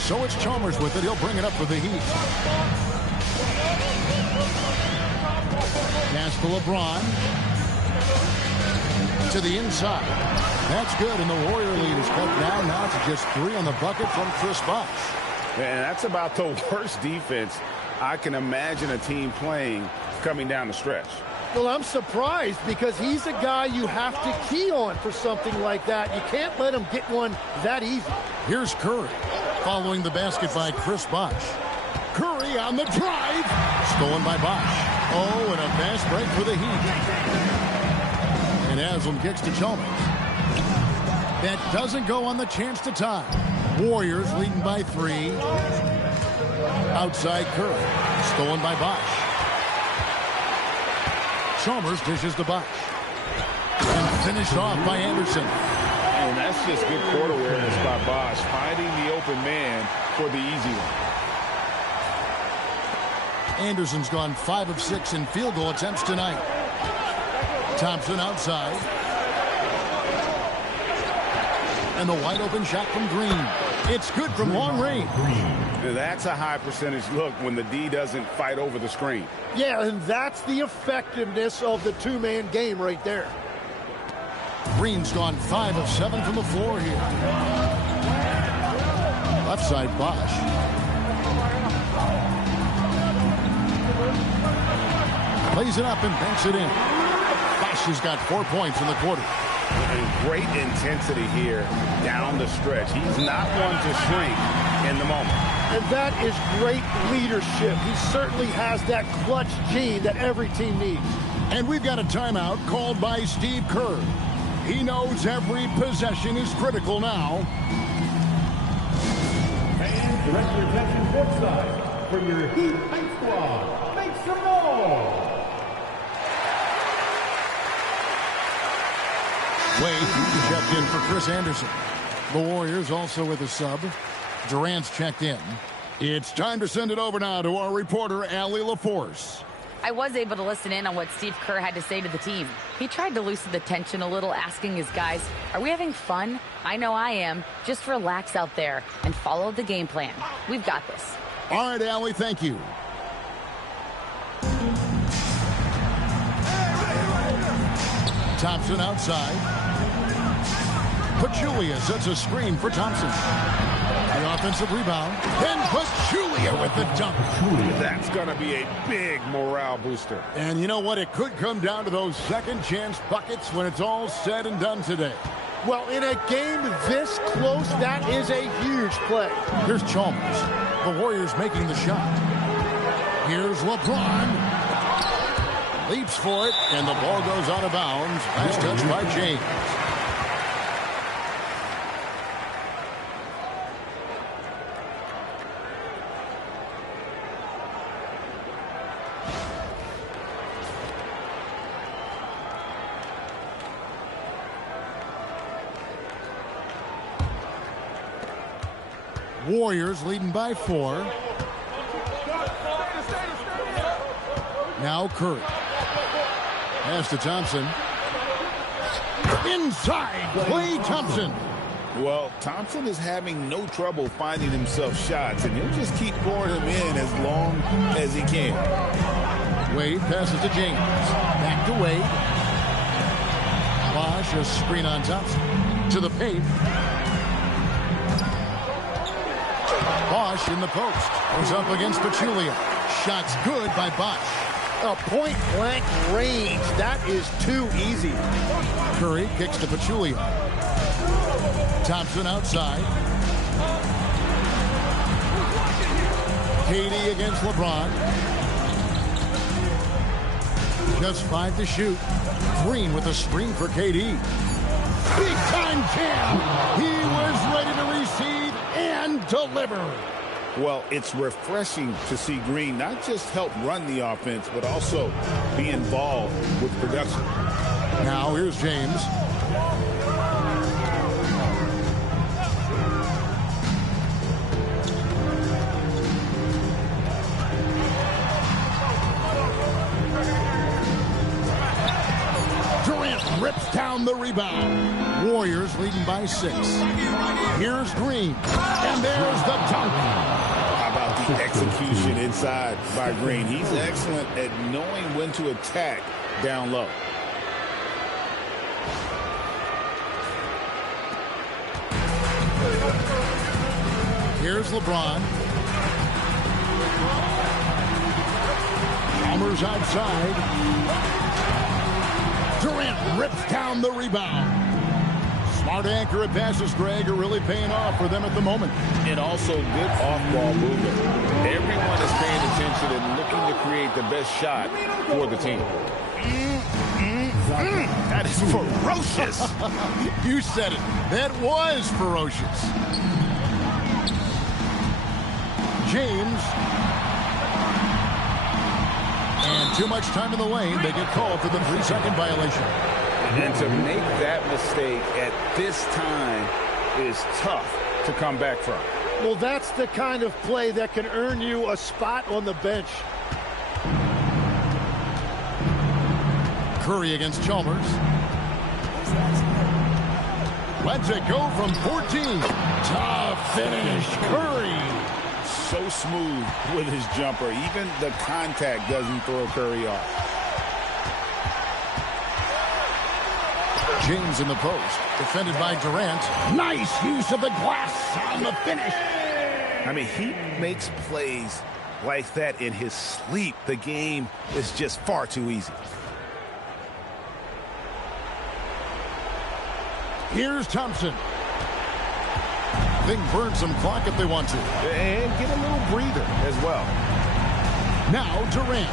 so it's Chalmers with it. He'll bring it up for the Heat. Pass to LeBron. To the inside. That's good, and the Warrior lead is cut down now to just 3 on the bucket from Chris Bosh. And that's about the worst defense I can imagine a team playing coming down the stretch. Well, I'm surprised because he's a guy you have to key on for something like that. You can't let him get one that easy. Here's Curry following the basket by Chris Bosh. Curry on the drive. Stolen by Bosh. Oh, and a fast break for the Heat. And Haslam kicks to Chalmers. That doesn't go on the chance to tie. Warriors leading by 3. Outside Curry. Stolen by Bosh. Chalmers dishes to Bosh. And finished off by Anderson. And that's just good court awareness by Bosh, finding the open man for the easy one. Anderson's gone 5 of 6 in field goal attempts tonight. Thompson outside. And the wide open shot from Green. It's good from long range. That's a high percentage look when the D doesn't fight over the screen. Yeah, and that's the effectiveness of the two-man game right there. Green's gone 5 of 7 from the floor here. Left side Bosh. Plays it up and banks it in. Bosh has got 4 points in the quarter. And great intensity here down the stretch. He's not one to shrink in the moment. And that is great leadership. He certainly has that clutch gene that every team needs. And we've got a timeout called by Steve Kerr. He knows every possession is critical now. And direct your attention courtside for your Heat Heights squad. Make some noise! Wade checked in for Chris Anderson. The Warriors also with a sub. Durant's checked in. It's time to send it over now to our reporter, Allie LaForce. I was able to listen in on what Steve Kerr had to say to the team. He tried to loosen the tension a little, asking his guys, are we having fun? I know I am. Just relax out there and follow the game plan. We've got this. All right, Allie, thank you. Thompson outside. Pachulia sets a screen for Thompson. The offensive rebound. And Pachulia with the dunk. That's going to be a big morale booster. And you know what? It could come down to those second chance buckets when it's all said and done today. Well, in a game this close, that is a huge play. Here's Chalmers. The Warriors making the shot. Here's LeBron. Leaps for it, and the ball goes out of bounds. Nice touch by James. Warriors leading by 4. Now Curry. Pass to Thompson. Inside, Klay Thompson. Well, Thompson is having no trouble finding himself shots, and he'll just keep pouring them in as long as he can. Wade passes to James. Back to Wade. Bosh, a screen on Thompson. To the paint. Bosh in the post. Goes up against Pachulia. Shots good by Bosh. A point-blank range. That is too easy. Curry kicks to Pachulia. Thompson outside. KD against LeBron. Just 5 to shoot. Green with a screen for KD. Big-time jam. He was ready to receive and deliver. Well, it's refreshing to see Green not just help run the offense, but also be involved with production. Now here's James. Durant rips down the rebound. Warriors leading by 6. Here's Green. And there's the dunk. execution inside by Green. He's excellent at knowing when to attack down low. Here's LeBron. Chalmers outside. Durant rips down the rebound. Smart accurate passes, Greg, are really paying off for them at the moment. And also good off-ball movement. Everyone is paying attention and looking to create the best shot for the team. That is ferocious. You said it. That was ferocious. James. And too much time in the lane. They get called for the 3-second violation. And to make that mistake at this time is tough to come back from. Well, that's the kind of play that can earn you a spot on the bench. Curry against Chalmers. Lets it go from 14. Tough finish. Curry. So smooth with his jumper. Even the contact doesn't throw Curry off. James in the post. Defended by Durant. Nice use of the glass on the finish. I mean, he makes plays like that in his sleep. The game is just far too easy. Here's Thompson. They can burn some clock if they want to. And get a little breather as well. Now Durant.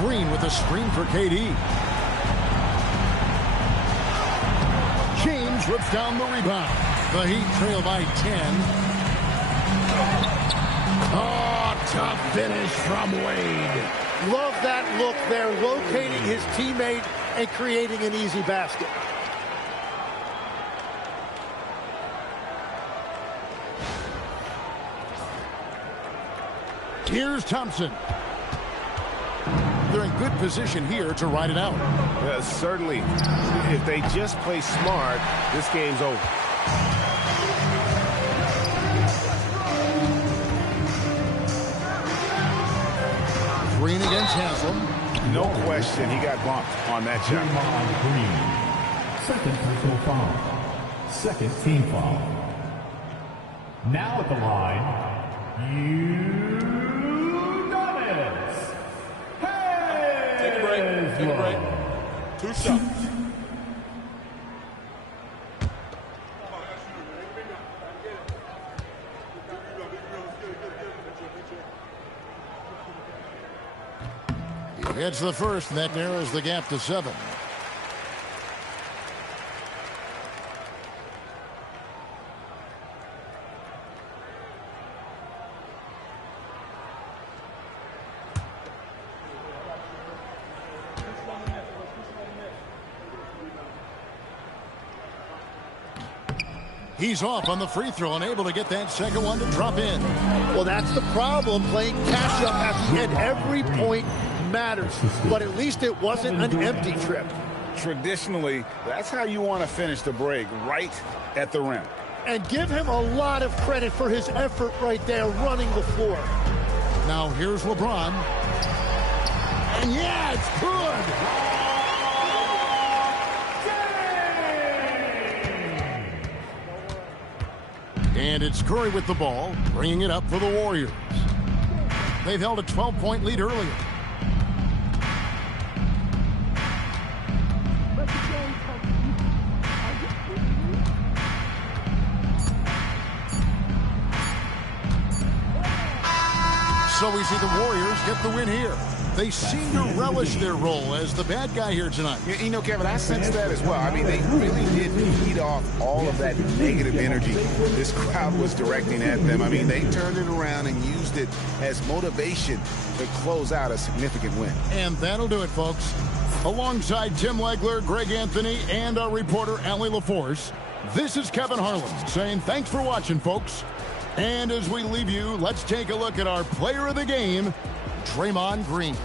Green with a screen for KD. James rips down the rebound. The Heat trail by 10. Oh, tough finish from Wade. Love that look there, locating his teammate and creating an easy basket. Here's Thompson. They're in good position here to ride it out. Certainly, if they just play smart, this game's over. Green against Haslem. No question, he got bumped on that shot. Green. Second personal foul. Second team foul. Now at the line, Udonis. Take a break. Take a break. 2 shots. He hits the first, and that narrows the gap to 7. He's off on the free throw and able to get that second one to drop in. Well, that's the problem, playing catch-up at the end. Every point matters, but at least it wasn't an empty trip. Traditionally, that's how you want to finish the break, right at the rim. And give him a lot of credit for his effort right there running the floor. Now here's LeBron. And yeah, it's good. And it's Curry with the ball, bringing it up for the Warriors. They've held a 12-point lead earlier. So we see the Warriors get the win here. They seem to relish their role as the bad guy here tonight. You know, Kevin, I sense that as well. I mean, they really did feed off all of that negative energy this crowd was directing at them. I mean, they turned it around and used it as motivation to close out a significant win. And that'll do it, folks. Alongside Tim Legler, Greg Anthony, and our reporter, Allie LaForce, this is Kevin Harlan saying thanks for watching, folks. And as we leave you, let's take a look at our player of the game, Draymond Green.